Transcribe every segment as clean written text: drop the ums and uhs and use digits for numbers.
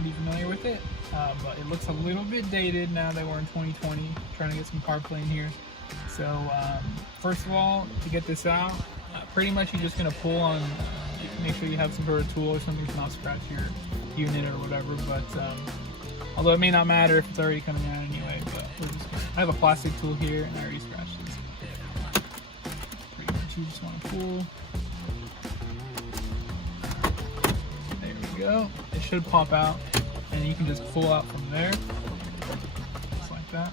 not be familiar with it, but it looks a little bit dated now that we're in 2020, trying to get some CarPlay in here. So first of all, to get this out, pretty much you're just going to pull on, make sure you have some sort of tool or something to not scratch your unit or whatever, but although it may not matter if it's already coming out anyway, but I have a plastic tool here and I already scratched this. Pretty much you just want to pull. There we go. It should pop out and you can just pull out from there, just like that.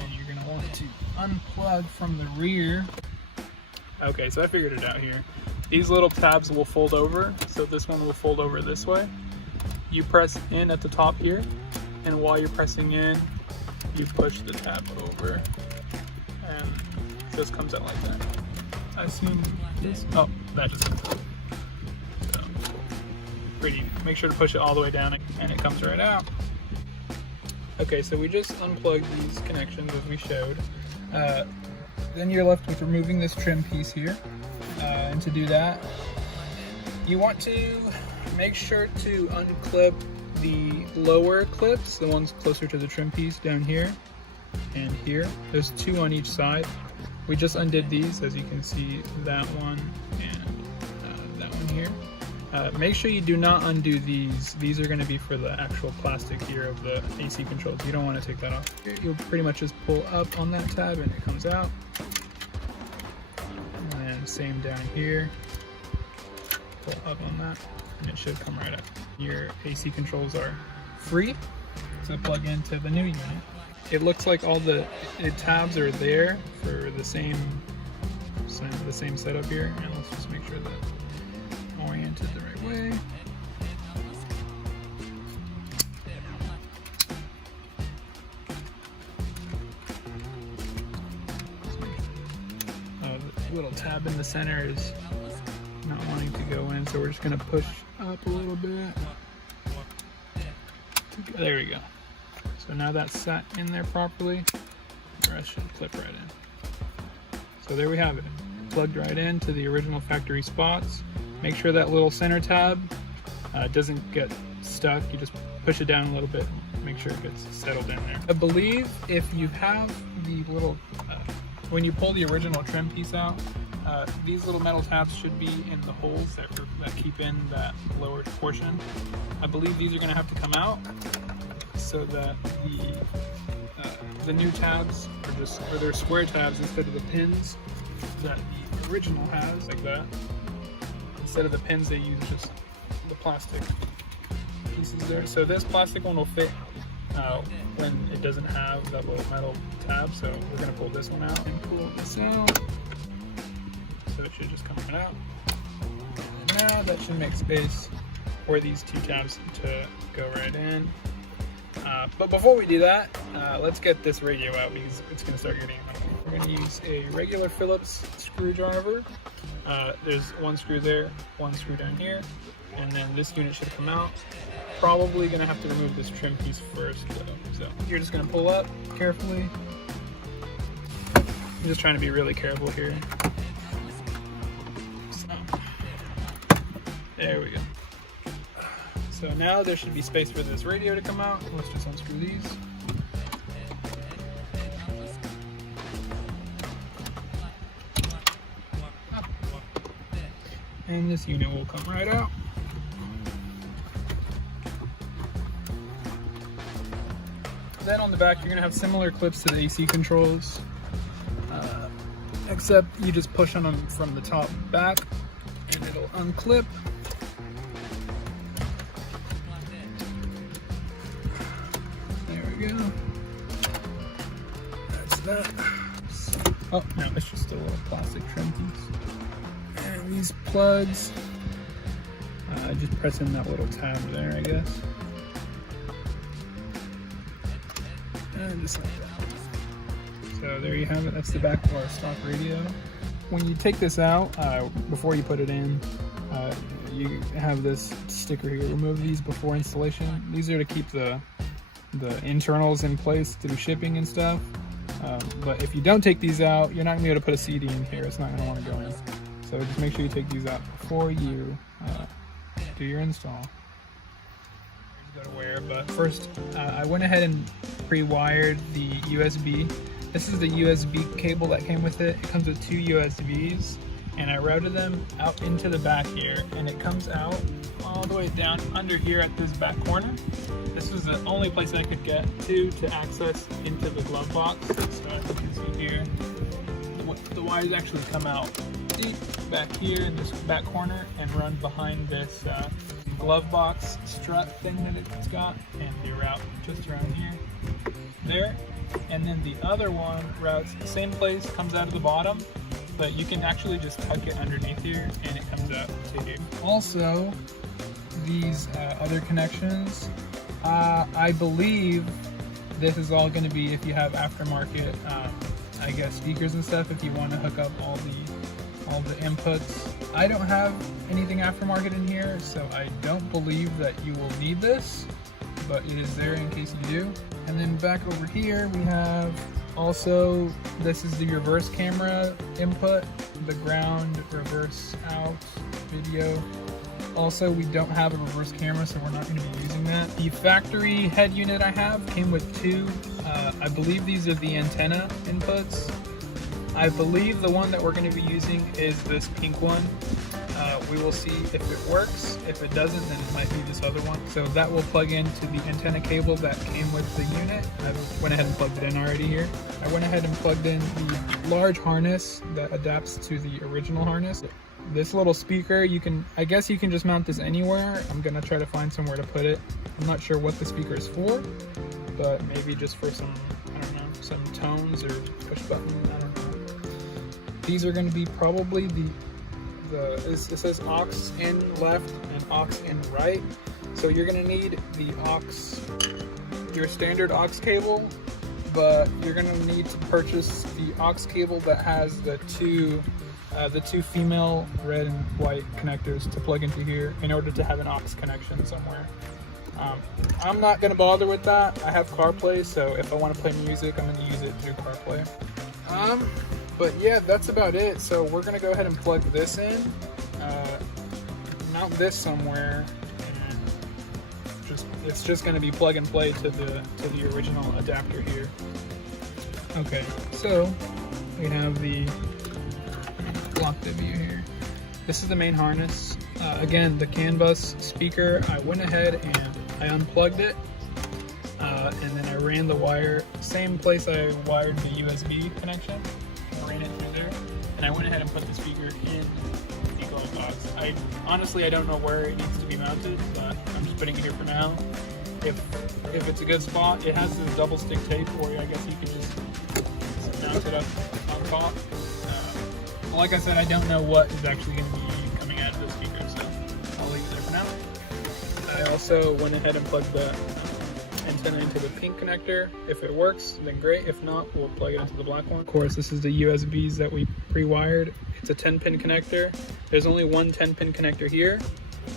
And you're going to want to unplug from the rear. Okay, so I figured it out here. These little tabs will fold over, so this one will fold over this way. You press in at the top here, and while you're pressing in, you push the tab over, and it just comes out like that. I assume this, oh, that just comes out. So, pretty, make sure to push it all the way down, and it comes right out. Okay, so we just unplugged these connections as we showed. Then you're left with removing this trim piece here. And to do that, you want to make sure to unclip the lower clips, the ones closer to the trim piece down here and here. There's two on each side. We just undid these, as you can see, that one and that one here. Make sure you do not undo these. These are going to be for the actual plastic here of the AC controls. You don't want to take that off. You'll pretty much just pull up on that tab and it comes out. And same down here. Pull up on that and it should come right up. Your AC controls are free to plug into the new unit. It looks like all the tabs are there for the same setup here, and let's just make sure that oriented the right way. The little tab in the center is not wanting to go in, so we're just going to push up a little bit. There we go. So now that's sat in there properly, the rest should clip right in. So there we have it, plugged right into the original factory spots. Make sure that little center tab doesn't get stuck. You just push it down a little bit, make sure it gets settled in there. I believe if you have the little, when you pull the original trim piece out, these little metal tabs should be in the holes that keep in that lower portion. I believe these are going to have to come out so that the new tabs or they're square tabs instead of the pins that the original has, like that. Instead of the pins, they use just the plastic pieces there. So this plastic one will fit when it doesn't have that little metal tab. So we're going to pull this one out and pull this out. So it should just come right out. And now that should make space for these two tabs to go right in. But before we do that, let's get this radio out because it's going to start getting annoying. We're going to use a regular Phillips screwdriver. There's one screw there, one screw down here, and then this unit should come out. Probably going to have to remove this trim piece first though. So you're just going to pull up carefully. I'm just trying to be really careful here. So, there we go. So now there should be space for this radio to come out. Let's just unscrew these. And this unit will come right out. Then on the back, you're gonna have similar clips to the AC controls, except you just push on them from the top back and it'll unclip. Go. That's that. Oh, no, it's just a little plastic trim piece. And these plugs, just press in that little tab there, I guess. And just like that. So there you have it. That's the back of our stock radio. When you take this out, before you put it in, you have this sticker here. Remove these before installation. These are to keep the internals in place through shipping and stuff, but if you don't take these out, you're not going to be able to put a CD in here. It's not going to want to go in. So just make sure you take these out before you do your install. go to where, but first I went ahead and pre-wired the USB. This is the USB cable that came with it. It comes with 2 USBs, and I routed them out into the back here, and it comes out all the way down under here at this back corner. This was the only place I could get to access into the glove box. So as you can see here, the wires actually come out deep back here in this back corner and run behind this glove box strut thing that it's got, and they route just around here, there. And then the other one routes the same place, comes out of the bottom, but you can actually just tuck it underneath here and it comes out to here. Also, these other connections, I believe this is all going to be if you have aftermarket, I guess, speakers and stuff, if you want to hook up all the inputs. I don't have anything aftermarket in here, so I don't believe that you will need this, but it is there in case you do. And then back over here we have also, this is the reverse camera input, the ground reverse out video. Also, we don't have a reverse camera, so we're not going to be using that. The factory head unit I have came with 2. I believe these are the antenna inputs. I believe the one that we're going to be using is this pink one. We will see if it works. If it doesn't, then it might be this other one. So that will plug into the antenna cable that came with the unit. I went ahead and plugged it in already here. I went ahead and plugged in the large harness that adapts to the original harness. This little speaker, I guess you can just mount this anywhere. I'm gonna try to find somewhere to put it. I'm not sure what the speaker is for, but maybe just for some, I don't know, some tones or push button, I don't know. These are gonna be probably it says aux in left and aux in right. So you're gonna need the your standard aux cable, but you're gonna need to purchase the aux cable that has the two female red and white connectors to plug into here in order to have an aux connection somewhere. I'm not gonna bother with that. I have CarPlay, so if I want to play music, I'm gonna use it through CarPlay. But yeah, that's about it. So we're gonna go ahead and plug this in, mount this somewhere, and it's just gonna be plug and play to the original adapter here. Okay, so we have the block the view here. This is the main harness. Again, the CAN bus speaker, I went ahead and I unplugged it, and then I ran the wire, same place I wired the USB connection. I ran it through there, and I went ahead and put the speaker in the glove box. Honestly, I don't know where it needs to be mounted, but I'm just putting it here for now. If it's a good spot, it has this double stick tape, or I guess you could just mount it up on top. Like I said, I don't know what is actually going to be coming out of the speaker, so I'll leave it there for now. I also went ahead and plugged the antenna into the pink connector. If it works, then great. If not, we'll plug it into the black one. Of course, this is the USBs that we pre-wired. It's a 10-pin connector. There's only one 10-pin connector here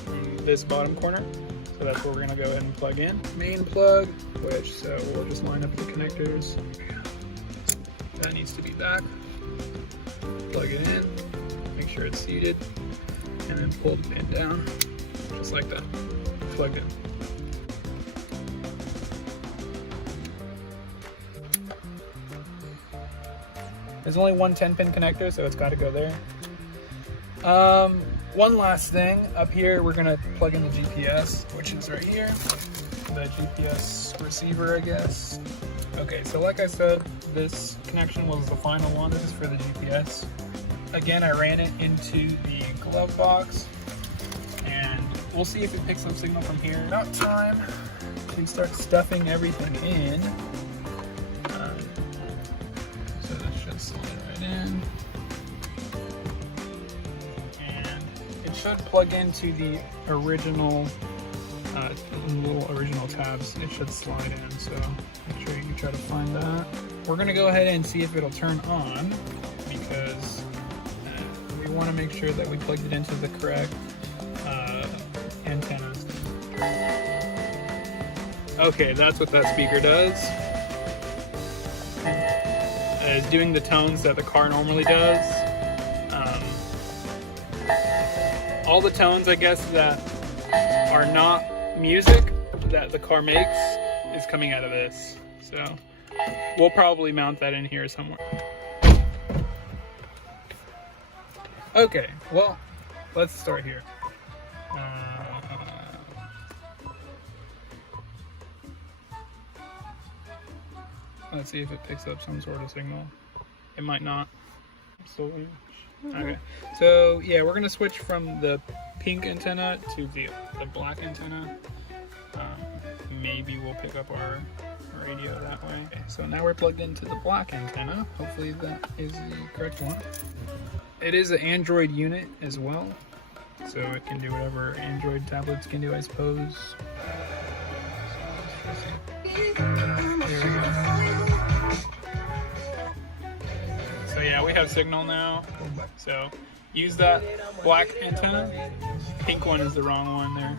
in this bottom corner, so that's where we're going to go ahead and plug in. Main plug, so we'll just line up the connectors. That needs to be back. Plug it in, make sure it's seated, and then pull the pin down, just like that. Plugged in. There's only one 10-pin connector, so it's got to go there. One last thing, up here we're going to plug in the GPS, which is right here. The GPS receiver, I guess. Okay, so like I said, this connection was the final one. This is for the GPS. Again, I ran it into the glove box, and we'll see if it picks up signal from here. About time we start stuffing everything in. So this should slide right in, and it should plug into the original little original tabs. It should slide in, so make sure you try to find that. We're gonna go ahead and see if it'll turn on, because we want to make sure that we plugged it into the correct antennas. Okay, that's what that speaker does. It's doing the tones that the car normally does. All the tones, I guess, that are not music that the car makes is coming out of this. So we'll probably mount that in here somewhere. Okay, well, let's start here. Let's see if it picks up some sort of signal. It might not. Okay, so yeah, we're gonna switch from the pink antenna to the black antenna. Maybe we'll pick up our radio that way. Okay, so now we're plugged into the black antenna. Hopefully that is the correct one. It is an Android unit as well, so it can do whatever Android tablets can do, I suppose. There we go. So yeah, we have signal now. So use that black antenna. Pink one is the wrong one there.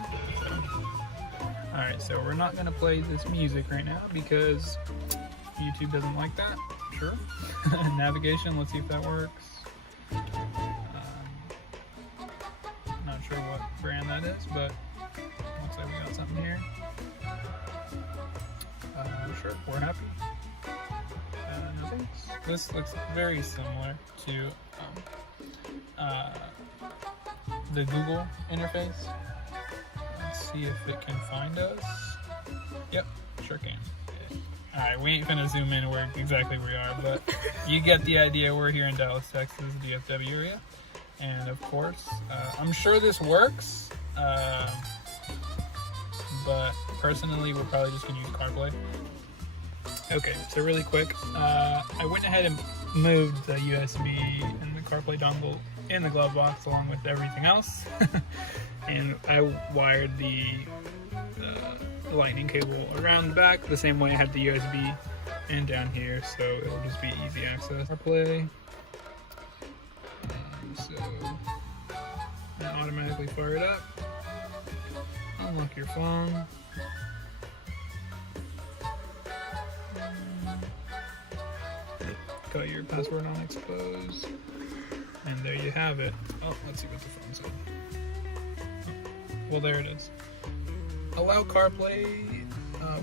Alright, so we're not going to play this music right now because YouTube doesn't like that. Sure. Navigation, let's see if that works. Not sure what brand that is, but looks like we got something here. Sure, we're happy. No thanks. This looks very similar to the Google interface. Let's see if it can find us. Yep, sure can. Alright, we ain't gonna zoom in where exactly we are, but you get the idea. We're here in Dallas, Texas, DFW area. And of course, I'm sure this works, but personally, we're probably just gonna use CarPlay. Okay, so really quick, I went ahead and moved the USB and the CarPlay dongle in the glove box along with everything else. And I wired the lightning cable around the back the same way I had the USB and down here, so it'll just be easy access. CarPlay. So that automatically fire it up. Unlock your phone. Got your password on expose. And there you have it. Oh, let's see what the phone said. Well, there it is. Allow CarPlay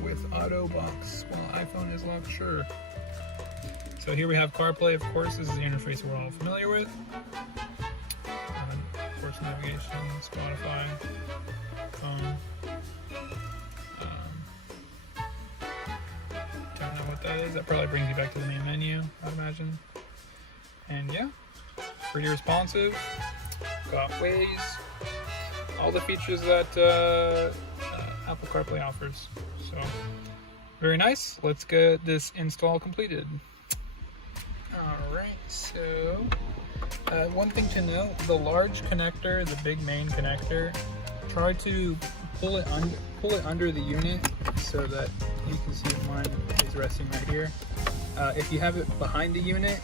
with auto box while iPhone is locked. Sure. So here we have CarPlay. Of course, this is the interface we're all familiar with. Of course, navigation, Spotify, phone. Don't know what that is. That probably brings you back to the main menu, I'd imagine. And yeah, pretty responsive. Got Waze. All the features that Apple CarPlay offers. So, very nice. Let's get this install completed. Alright, so one thing to note, the large connector, the big main connector, try to pull it under the unit so that you can see mine is resting right here. If you have it behind the unit,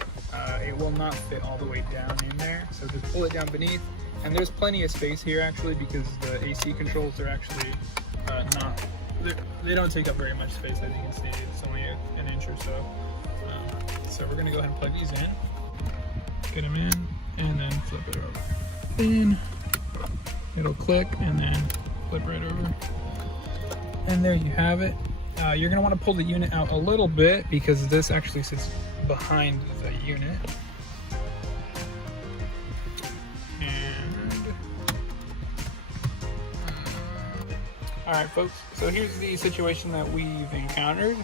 it will not fit all the way down in there, so just pull it down beneath. And there's plenty of space here actually, because the AC controls are actually they don't take up very much space, as you can see. It's only an inch or so. So we're gonna go ahead and plug these in, get them in, and then flip it over. In, it'll click, and then flip right over. And there you have it. You're gonna want to pull the unit out a little bit because this actually sits behind the unit. Alright folks, so here's the situation that we've encountered.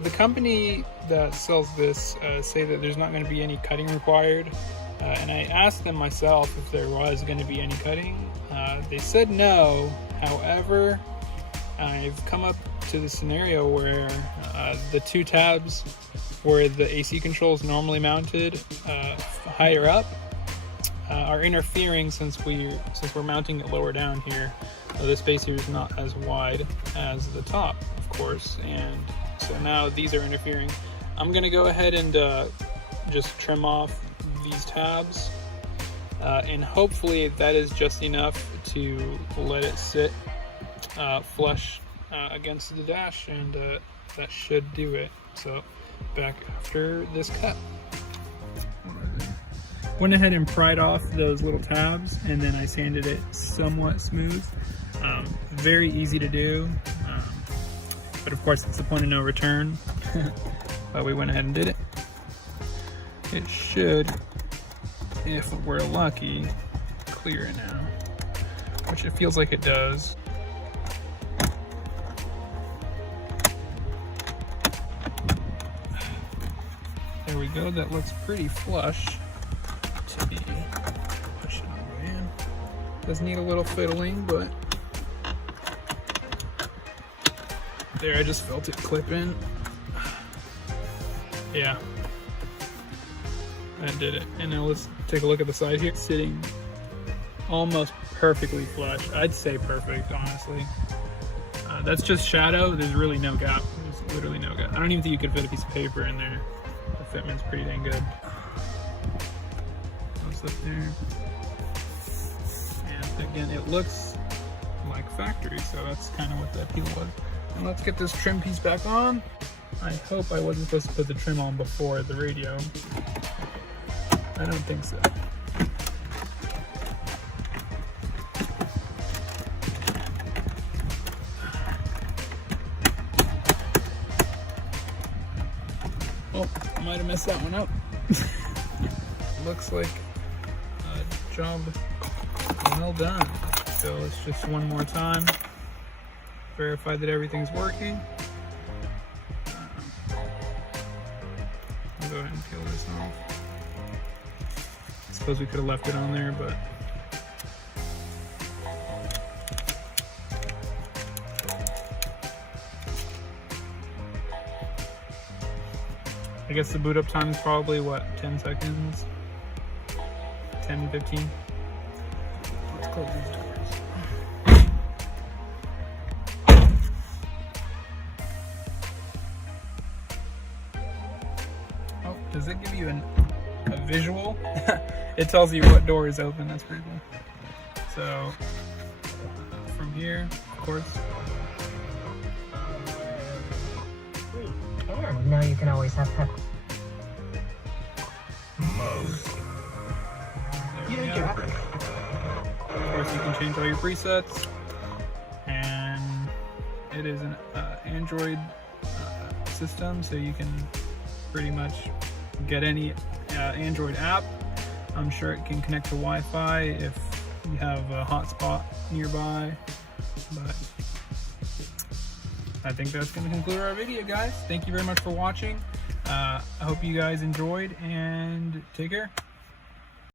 The company that sells this say that there's not going to be any cutting required, and I asked them myself if there was going to be any cutting. They said no. However, I've come up to the scenario where the two tabs where the AC controls normally mounted higher up are interfering since we're mounting it lower down here. The space here is not as wide as the top, of course, and so now these are interfering. I'm gonna go ahead and just trim off these tabs, and hopefully that is just enough to let it sit flush against the dash, and that should do it. So back after this cut. Went ahead and pried off those little tabs, and then I sanded it somewhat smooth. Very easy to do, but of course it's the point of no return. But we went ahead and did it. It should, if we're lucky, clear it now, which it feels like it does. There we go, that looks pretty flush to me. Push it all in. Does need a little fiddling, but there, I just felt it clip in. Yeah, that did it. And now let's take a look at the side here. It's sitting almost perfectly flush. I'd say perfect, honestly. That's just shadow. There's really no gap. There's literally no gap. I don't even think you could fit a piece of paper in there. The fitment's pretty dang good. What's up there? And again, it looks like factory, so that's kind of what that peel was. And let's get this trim piece back on. I hope I wasn't supposed to put the trim on before the radio. I don't think so. Oh, I might have messed that one up. Looks like a job well done. So let's just one more time verify that everything's working. I'll go ahead and peel this off. I suppose we could have left it on there, but I guess the boot up time is probably what, 10 seconds? 10, 15? Let's close these doors. Oh, does it give you a visual? It tells you what door is open. That's pretty cool. So from here, of course. Now you can always have pep. Of course, you can change all your presets, and it is an Android system, so you can pretty much get any Android app. I'm sure it can connect to Wi-Fi if you have a hotspot nearby, but I think that's going to conclude our video, guys. Thank you very much for watching. I hope you guys enjoyed, and take care.